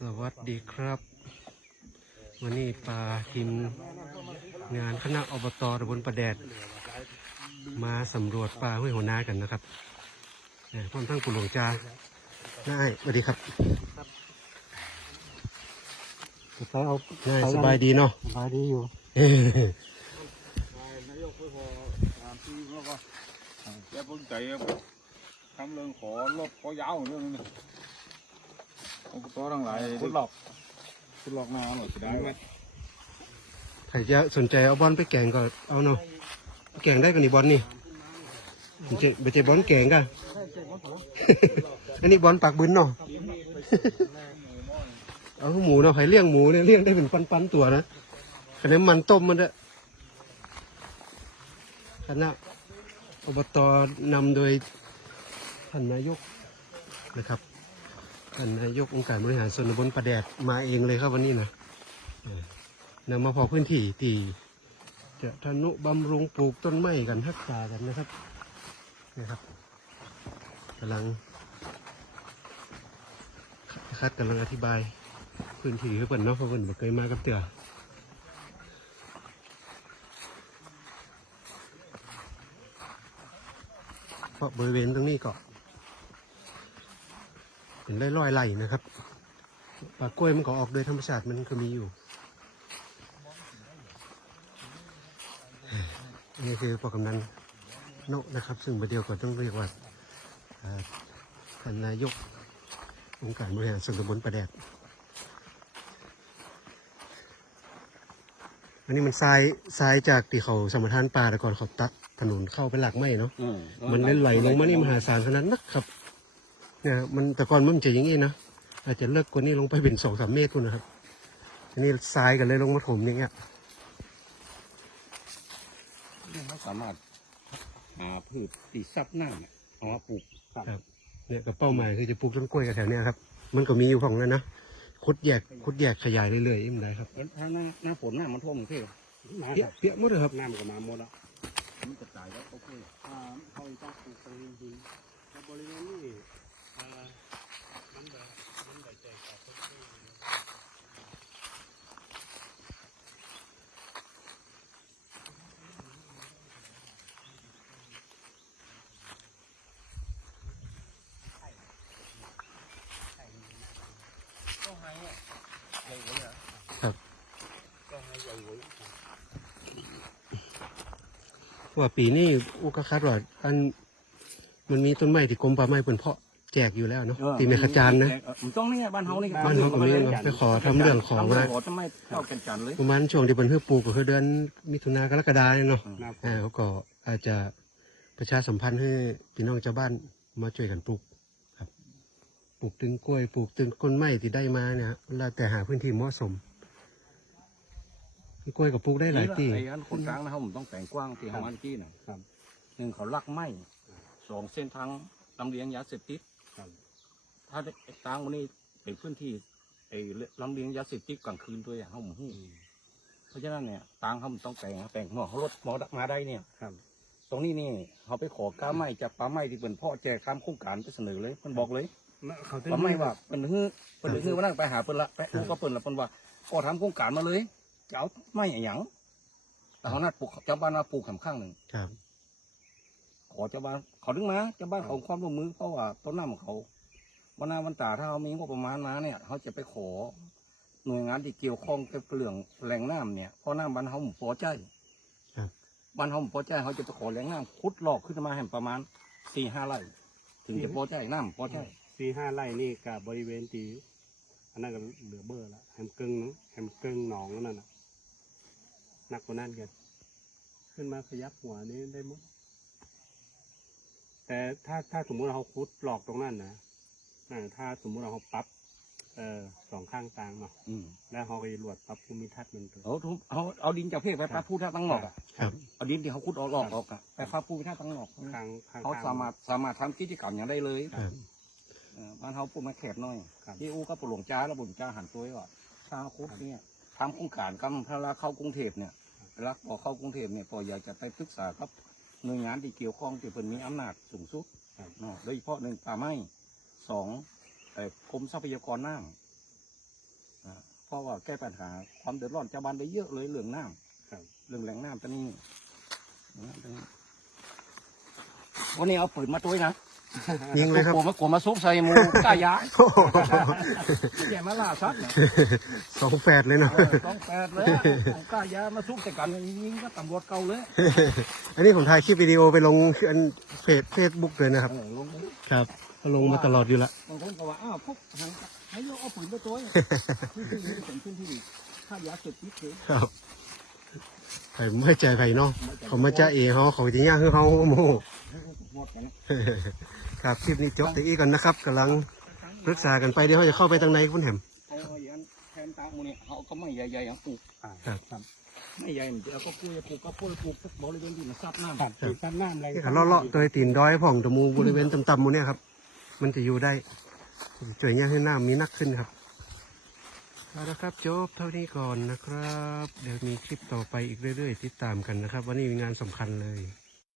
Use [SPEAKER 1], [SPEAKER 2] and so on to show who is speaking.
[SPEAKER 1] สวัสดีครับ วันนี้ปลาทีมงานคณะอบตตำบลประแดด มาสำรวจปลาห้วยหัวนากันนะครับเนี่ยพร้อมทั้งกุหลวงจาน้าไอ้สวัสดีครับเขาเอาง่ายสบายดีเนาะ
[SPEAKER 2] สบายดีอยู่
[SPEAKER 1] เอ้ย
[SPEAKER 3] นายกไปพอตามที่แล้วก็แกเพิ่งใจทำเรื่องขอรถขอยาวเรื่องนี้องค์ กรทั้งหลายคุณหลอกคุณหลอกนาหน่อยจะได้ไหม
[SPEAKER 1] ใครจะสนใจเอาบอลไปแกงก็เอาเนาะแกงได้กันนี่บอลนี่ไม่ใช่ไม่ใช่บอลแกงกันอันนี้บอลปากบึนเนาะเอาหมูเนาะใครเลี้ยงหมูเนี่ยเลี้ยงได้เป็นปันๆตัวนะคะแนนมันต้มมันอะคณะอบตนำโดยท่านนายกนะครับ ท่านนายกองค์การบริหารส่วนตำบลประแดดมาเองเลยครับวันนี้นะเออนำมาพอพื้นที่ที่จะทนุบำรุงปลูกต้นไม้กันรักษากันนะครับนี่ครับกำลังคัดกำลังอธิบายพื้นที่เพิ่นเนาะเพราะเพิ่นบ่เคยมากับเตือเพราะบริเวณตรงนี้ก็ เป็นร้อยๆไร่นะครับปลากล้วยมันก็ออกโดยธรรมชาติมันก็มีอยู่อันนี่คือปอกำนันโนะนะครับ ซึ่งประเดียวก็ต้องเรียกว่าเอ่อท่านนายกองค์การบริหารส่วนตำบลประแดดอันนี้มันทรายทรายจากที่เขาสมทานป่าแต่ก่อนเขาตัดถนนเข้าไปหลักไม้เนาะมันเลยไหลลงมานี่มหาศาลขนาดนักครับ เนี่ยมันแต่ก่อนมันจะอย่างนี้นะอาจจะเลิกกว่านี้ลงไปเป็นสองสามเมตรคุณนะครับ อันนี้ทรายกันเลยลงมาถมอย่างเงี้ย
[SPEAKER 2] เขาสามารถหาพืชตีซับหน้าเนี่ยเอามาปลูก
[SPEAKER 1] เนี่ยก็เป้าหมายคือจะปลูกต้นกล้วยกับแถวเนี้ยครับ มันก็มีอยู่ของนั้นนะคุดแยกคุดแยกขยายเรื่อยๆอิ่มได้ครับ
[SPEAKER 2] แล้วถ้าหน้าหน้าฝนหน้ามันท่วมกรุงเทพ
[SPEAKER 1] เปียกเปียกหมดเลยครับ
[SPEAKER 2] น้ำก็มาหมดแล้วมันกระจายแล้วเขาพูด
[SPEAKER 4] เขาจะปลูกไปจริงๆแต่บริเวณนี้เอ่อ มันแบบมันแบบแตกต่างกันไป
[SPEAKER 1] ว่าปีนี้อุกคาดว่าอันมันมีต้นไม้ที่กรมป่าไม้เป็นเพาะ แจกอยู่แล้วเนาะตีในขจานนะ
[SPEAKER 2] มันต้องนี่ไงบ้านเฮานี่
[SPEAKER 1] บ้านเขาก็มีเนาะไปขอทำเรื่องขอมา
[SPEAKER 2] ขอทำไมเข้ากันจันเลย
[SPEAKER 1] ประมาณช่วงที่เป็นเพื่อปลูกก็คือเดือนมิถุนากรกฎาเนี่ยเนาะ
[SPEAKER 4] หน้าฝน
[SPEAKER 1] อ่าเขาก็อาจจะประชาสัมพันธ์ให้พี่น้องชาวบ้านมาช่วยกันปลูกครับ ปลูกตึงกล้วยปลูกตึงต้นไม้ที่ได้มาเนี่ยฮะแล้วแต่หาพื้นที่เหมาะสมกล้วยกับปลูกได้หลายที่
[SPEAKER 2] ไอ้อันคนกลางนะเขาผมต้องแต่งกว้างที่เขามันกี้น่ะหนึ่งเขาลักไม้สองเส้นทางลำเลียงยาเสพติด
[SPEAKER 4] ครับ
[SPEAKER 2] ถ้าไอ้กลางวันนี้เป็นพื้นที่ไอ้ลำเลียงยาเสพติดกลางคืนด้วยอะเขาหมูหูเพราะฉะนั้นเนี่ยตางเขามันต้องแต่งแต่งหมอเขารถหมอดักมาได้เนี่ย
[SPEAKER 4] ครับ
[SPEAKER 2] ตรงนี้นี่เขาไปขอก้าไม้จากป่าไม้ที่เป็นพ่อแจกข้ามโครงการไปเสนอเลยมันบอกเลย
[SPEAKER 4] เขาถึง
[SPEAKER 2] ป่าไม้ว่าเป็นฮื้อเป็นฮื้อว่านั่งไปหาเปิ้นละไปอู้ก็เปิ้นละเปิ้นว่าก็ทำโครงการมาเลยจะเอาไม้อะหยังแต่เขานัดปลูกเจ้าบ้านมาปลูกขำข้างหนึ่ง
[SPEAKER 1] ครับ
[SPEAKER 2] ขอเจ้าบ้านเขาดึงมาเจ้าบ้านเขาความร่วมมือเพราะว่าต้นน้ำของเขาวันหนาวันตาถ้าเขามีงบประมาณมาเนี่ยเขาจะไปขอหน่วยงานที่เกี่ยวข้องกับเรื่องแหล่งน้ำเนี่ยเพราะน้ำบ้านเขาหมู่พอใจ
[SPEAKER 1] ครับ
[SPEAKER 2] บ้านเขาหมู่พอใจเขาจะไปขอแหล่งน้ำขุดลอกขึ้นมาให้ประมาณสี่ห้าไร่ถึงจะพอใจน้ำพอใจ
[SPEAKER 4] สี่ห้าไร่นี่กับบริเวณที่อันนั้นก็เหลือเบอร์ละแฮมกึ่งเนอะแฮมกึ่งหนองนั่นน่ะหนักกว่านั้นกันขึ้นมาขยับหัวนี้ได้หมด แต่ถ้าถ้าสมมุติเราคุดหลอกตรงนั้นนะอ่าถ้าสมมุติเราปรับเอ่อสองข้างกลางเนาะ
[SPEAKER 2] อืม
[SPEAKER 4] แล้วเขาก็จะรวดปรับภูมิทัศน์มันตัว
[SPEAKER 2] เขาทุบเขาเอาดินจากเพศไปปลาพูท่าตั้งหนอกอะ
[SPEAKER 1] ครับ
[SPEAKER 2] เอาดินที่เขาขุดออกลอกออกอะไปปลาพูท่าตั้งหนอก
[SPEAKER 4] ข้างข้าง
[SPEAKER 2] เขาสามารถสามารถทำกิจกรรมอย่างได้เลย
[SPEAKER 1] ครับ
[SPEAKER 2] เออบ้านเขาปลูกมาแคบหน้อย
[SPEAKER 4] ครับ
[SPEAKER 2] ที่อู้ก็ปลูกหลวงจ้าแล้วปลูกจ้าหันตัวไว้ว่าถ้าคุดเนี่ยทำโครงการกำพลาเข้ากรุงเทพเนี่ยเวลาพอเข้ากรุงเทพเนี่ยพออยากจะไปปรึกษากับ หน่วยงานที่เกี่ยวข้องที่เป็นมีอำนาจสูงสุดเนาะโดยเฉพาะหนึ่งป่าไม้สองเอ่อกรมทรัพยากรน้ราะว่าแก้ปัญหาความเดือดร้อนชาวบ้านได้เยอะเลยเรื่องน้ำ
[SPEAKER 4] ครับ
[SPEAKER 2] เรื่องแหล่งน้ำตอนนี้แหล่งน้ำตอนนี้วันนี้เอาปืนมาตัวนะ
[SPEAKER 1] ยิงเลยครับ
[SPEAKER 2] กลัวมากลัวมาซุกใส่หมูกล้ายา
[SPEAKER 1] โอ้โห
[SPEAKER 2] แย่มาล่าสัตว์เนี่ย
[SPEAKER 1] สองแฝดเลยเนาะ
[SPEAKER 2] เออต้องแปดเลยเอากล้ายามาซุกใส่กันยิงก็ตำรวจเก่าเลย
[SPEAKER 1] อันนี้ผมถ่ายคลิปวิดีโอไปลงอันเพจเฟซบุ๊กเลยนะครับ
[SPEAKER 2] เออลงไป
[SPEAKER 1] ครับก็ลงมาตลอดอยู่ละ
[SPEAKER 2] บางคนก็ว่าอ้าวพวกหันให้ยกเอาปืนมาตัวที่ที่นี่เป็นพื้นที่ถ้ายาเสพติดคือ
[SPEAKER 1] ครับไผ่ไม่ใจไผ่เนาะเขามาจ้าเอเขาเขาจะย่างให้เขาโมโห
[SPEAKER 2] หมดกันนะ
[SPEAKER 1] ครับคลิปนี้จบแต่อีกก่อนนะครับกำลังปรึกษากันไปเดี๋ยวเขาจะเข้าไปทางในคุณแหม
[SPEAKER 2] เอาอย่างแทนตาหมูนี่เขาก็ไม่ใหญ่ๆอย่างปลูก
[SPEAKER 4] อ่า
[SPEAKER 1] ครับ
[SPEAKER 4] ครับ
[SPEAKER 2] ไม่ใหญ่เหมือนเดียวก็ปลูกปลูกก็ปลูกปลูกสักบริเวณที่มันซับน้ำ
[SPEAKER 4] ตัดปีกตัดน้ำอะไร
[SPEAKER 1] นี่ค่ะเลาะๆโดยตีนดอยผ่องตะมูบริเวณต่ำๆหมูเนี่ยครับ มันจะอยู่ได้จ่วยง่ายให้น้ำมีนักขึ้นครับเอาละครับจบเท่านี้ก่อนนะครับ เดี๋ยวมีคลิปต่อไปอีกเรื่อยๆ ติดตามกันนะครับ วันนี้มีงานสำคัญเลย